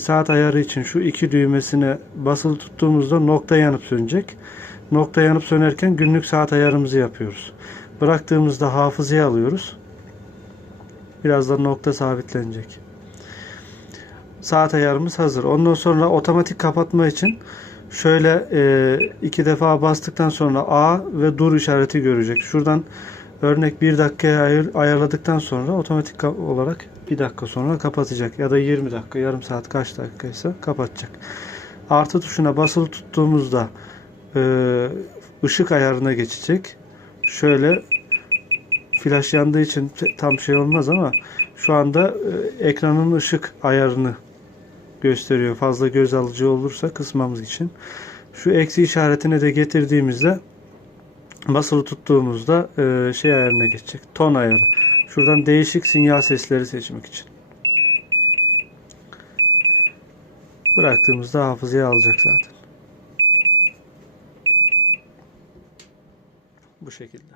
saat ayarı için şu iki düğmesine basılı tuttuğumuzda nokta yanıp sönecek. Nokta yanıp sönerken günlük saat ayarımızı yapıyoruz. Bıraktığımızda hafızaya alıyoruz. Birazdan nokta sabitlenecek. Saat ayarımız hazır. Ondan sonra otomatik kapatma için şöyle e, iki defa bastıktan sonra A ve dur işareti görecek. Şuradan örnek bir dakikaya ayır, ayarladıktan sonra otomatik olarak bir dakika sonra kapatacak. Ya da 20 dakika, yarım saat kaç dakikaysa kapatacak. Artı tuşuna basılı tuttuğumuzda e, ışık ayarına geçecek. Şöyle flash yandığı için tam şey olmaz ama şu anda e, ekranın ışık ayarını gösteriyor. Fazla göz alıcı olursa kısmamız için. Şu eksi işaretini de getirdiğimizde basılı tuttuğumuzda e, şey ayarına geçecek. Ton ayarı. Şuradan değişik sinyal sesleri seçmek için. Bıraktığımızda hafızaya alacak zaten. Bu şekilde.